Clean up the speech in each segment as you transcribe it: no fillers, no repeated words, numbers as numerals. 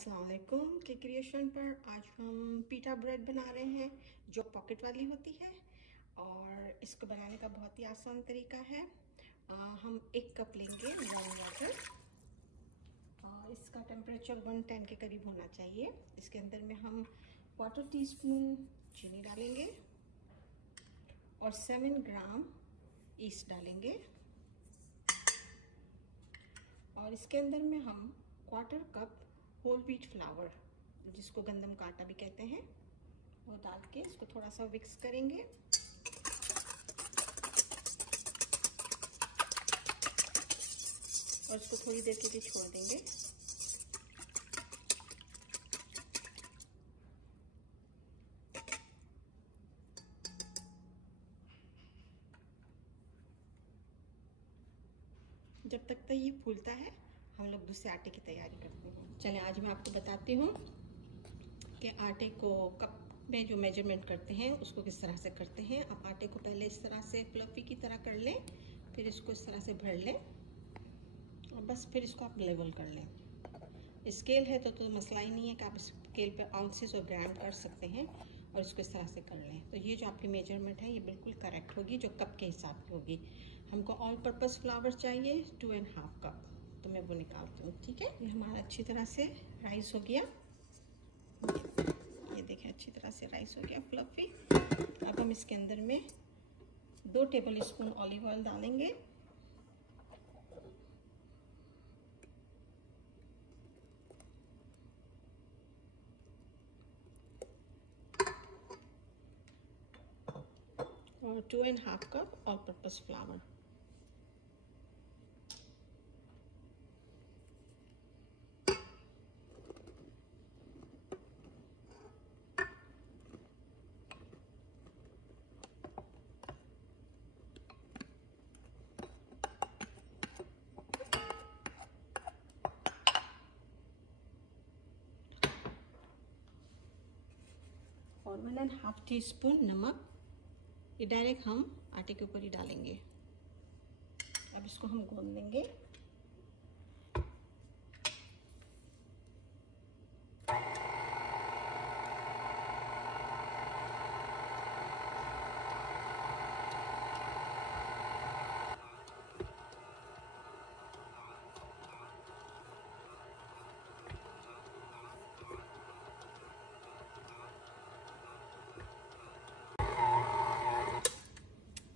अस्सलाम वालेकुम के क्रिएशन पर आज हम पीटा ब्रेड बना रहे हैं जो पॉकेट वाली होती है और इसको बनाने का बहुत ही आसान तरीका है। हम 1 कप लेंगे वार्म वाटर और इसका टेम्परेचर 110 के करीब होना चाहिए। इसके अंदर में हम 1/4 टीस्पून चीनी डालेंगे और 7 ग्राम ईस्ट डालेंगे और इसके अंदर में हम 1/4 कप होल व्हीट फ्लावर जिसको गंदम का आटा भी कहते हैं वो डाल के इसको थोड़ा सा मिक्स करेंगे। और इसको थोड़ी देर के लिए छोड़ देंगे। जब तक ये फूलता है हम लोग दूसरे आटे की तैयारी करते हैं। चलिए आज मैं आपको बताती हूँ कि आटे को कप में जो मेजरमेंट करते हैं उसको किस तरह से करते हैं। आप आटे को पहले इस तरह से फ्लफी की तरह कर लें, फिर इसको इस तरह से भर लें और बस फिर इसको आप लेवल कर लें। स्केल है तो मसला ही नहीं है कि आप स्केल पर आउंसेस और ग्राम कर सकते हैं और इसको इस तरह से कर लें। तो ये जो आपकी मेजरमेंट है ये बिल्कुल करेक्ट होगी, जो कप के हिसाब की होगी। हमको ऑल पर्पस फ्लावर चाहिए 2.5 कप, तो मैं वो निकालती हूँ। ठीक है, ये हमारा अच्छी तरह से राइस हो गया। ये देखें अच्छी तरह से राइस हो गया फ्लफी। अब हम इसके अंदर में 2 टेबल स्पून ऑलिव ऑयल डालेंगे और 2.5 कप ऑल पर्पस फ्लावर। और 1.5 टीस्पून नमक, ये डायरेक्ट हम आटे के ऊपर ही डालेंगे। अब इसको हम गूंद लेंगे।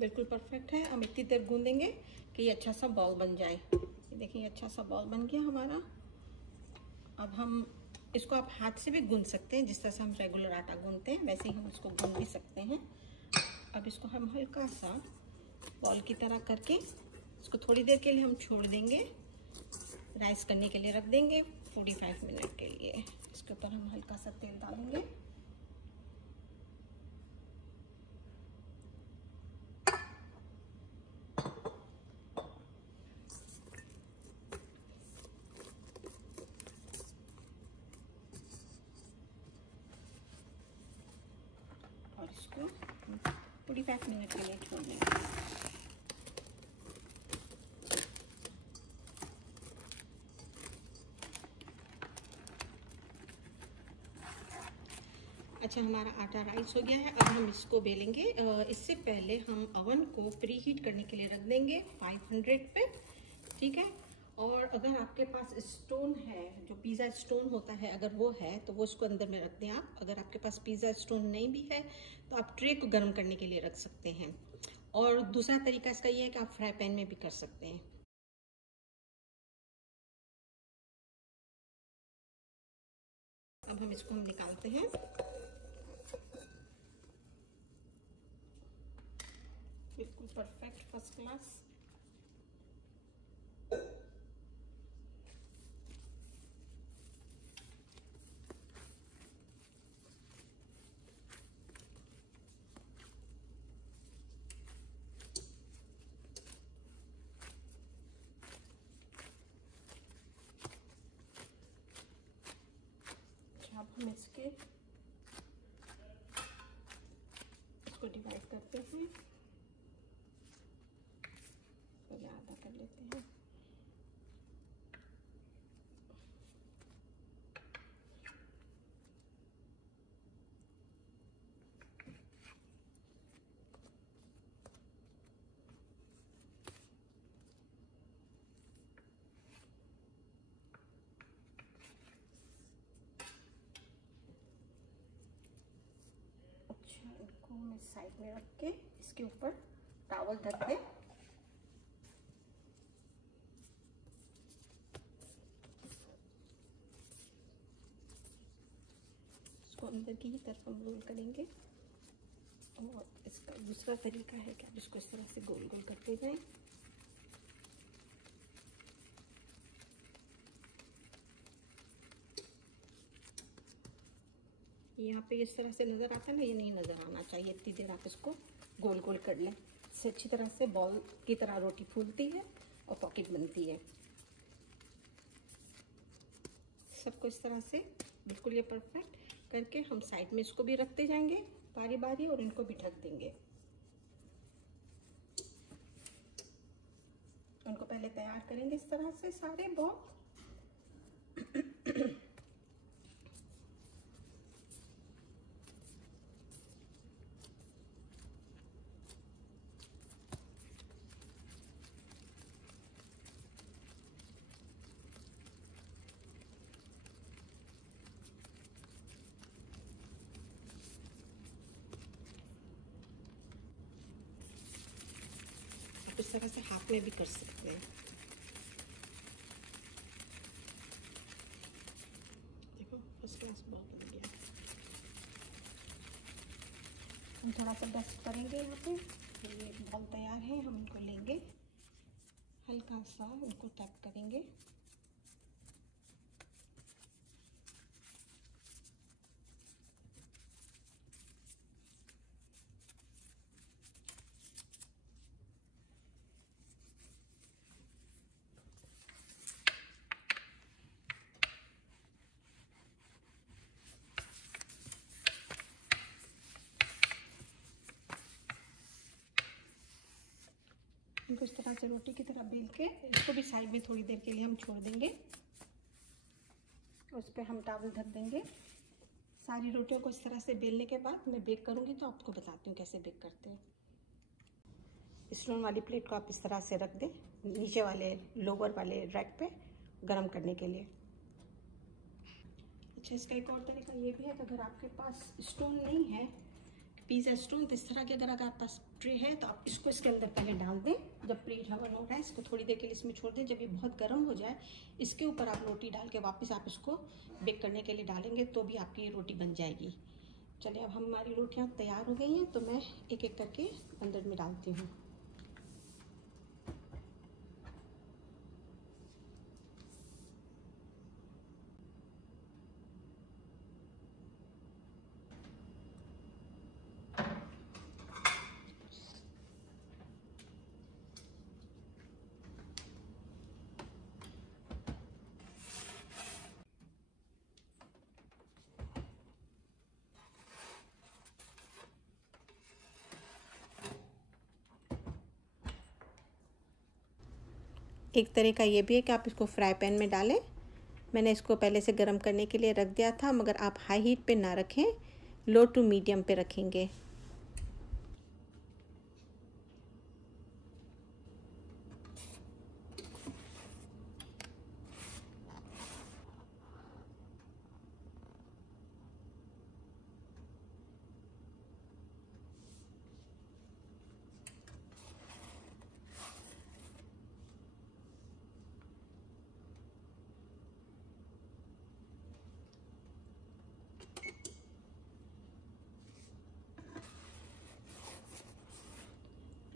बिल्कुल परफेक्ट है। हम इतनी देर गूंदेंगे कि ये अच्छा सा बॉल बन जाए। ये देखिए अच्छा सा बॉल बन गया हमारा। अब हम इसको आप हाथ से भी गूंद सकते हैं, जिस तरह से हम रेगुलर आटा गूंदते हैं वैसे ही हम इसको गूंद भी सकते हैं। अब इसको हम हल्का सा बॉल की तरह करके इसको थोड़ी देर के लिए हम छोड़ देंगे, राइस करने के लिए रख देंगे 45 मिनट के लिए। इसके ऊपर हम हल्का सा तेल डालेंगे। और इसको 45 मिनट के लिए छोड़ देंगे। अच्छा, हमारा आटा राइस हो गया है। अब हम इसको बेलेंगे। इससे पहले हम ओवन को प्री हीट करने के लिए रख देंगे 500 पे। ठीक है, और अगर आपके पास स्टोन है, जो पिज़्ज़ा स्टोन होता है, अगर वो है तो वो इसको अंदर में रख दें आप। अगर आपके पास पिज़्ज़ा स्टोन नहीं भी है तो आप ट्रे को गर्म करने के लिए रख सकते हैं। और दूसरा तरीका इसका ये है कि आप फ्राई पैन में भी कर सकते हैं। अब हम इसको निकालते हैं। बिल्कुल परफेक्ट, फर्स्ट क्लास। अब हम इसको डिवाइड करते हैं, पहले आधा कर लेते हैं। इस साइड में रख के इसके ऊपर टॉवल ढक दें। इसको अंदर की ही तरफ हम रोल करेंगे। और इसका दूसरा तरीका है कि आप इसको इस तरह से गोल गोल करते जाएं। यहाँ पे इस तरह से नज़र आता है ना, ये नहीं नज़र आना चाहिए। इतनी देर आप इसको गोल गोल कर लें, इससे अच्छी तरह से बॉल की तरह रोटी फूलती है और पॉकेट बनती है। सबको इस तरह से बिल्कुल ये परफेक्ट करके हम साइड में इसको भी रखते जाएंगे बारी बारी, और इनको भी ढक देंगे। उनको पहले तैयार करेंगे इस तरह से सारे बॉल। इस तरह से हाथ में भी कर सकते हैं। देखो फर्स्ट क्लास बॉल बन गया। हम थोड़ा सा डस्ट करेंगे यहाँ पे। ये बॉल तैयार है, हम इनको लेंगे, हल्का सा इनको टैप करेंगे। इनको इस तरह से रोटी की तरह बेल के इसको भी साइड में थोड़ी देर के लिए हम छोड़ देंगे। उस पर हम टॉवल ढक देंगे। सारी रोटियों को इस तरह से बेलने के बाद मैं बेक करूँगी, तो आपको बताती हूँ कैसे बेक करते हैं। स्टोन वाली प्लेट को आप इस तरह से रख दें नीचे वाले लोअर वाले रैक पे गरम करने के लिए। अच्छा, इसका एक और तरीका ये भी है कि अगर आपके पास स्टोन नहीं है, पिज़्ज़ा स्टोन, तो इस तरह के अगर आपके पास ट्रे है तो आप इसको इसके अंदर पहले डाल दें। जब प्री हवन हो रहा है इसको थोड़ी देर के लिए इसमें छोड़ दें। जब ये बहुत गर्म हो जाए इसके ऊपर आप रोटी डाल के वापस आप इसको बेक करने के लिए डालेंगे, तो भी आपकी ये रोटी बन जाएगी। चलिए, अब हमारी रोटियाँ तैयार हो गई हैं, तो मैं एक एक करके अंदर में डालती हूँ। एक तरीका ये भी है कि आप इसको फ्राई पैन में डालें। मैंने इसको पहले से गर्म करने के लिए रख दिया था, मगर आप हाई हीट पे ना रखें, लो टू मीडियम पे रखेंगे।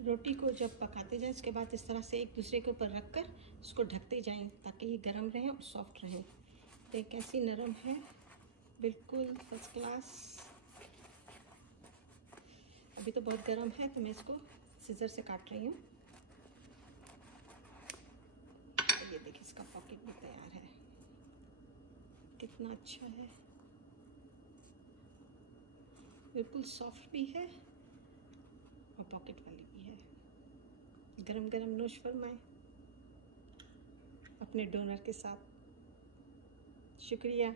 रोटी को जब पकाते जाएं, इसके बाद इस तरह से एक दूसरे के ऊपर रख कर इसको ढकते जाएं ताकि ये गर्म रहें और सॉफ्ट रहें। तो कैसी नरम है, बिल्कुल फर्स्ट क्लास। अभी तो बहुत गर्म है, तो मैं इसको सीजर से काट रही हूँ। ये देखिए, इसका पॉकेट भी तैयार है, कितना अच्छा है, बिल्कुल सॉफ्ट भी है और पॉकेट वाली भी है। गरम गरम नोश फरमाएं अपने डोनर के साथ। शुक्रिया।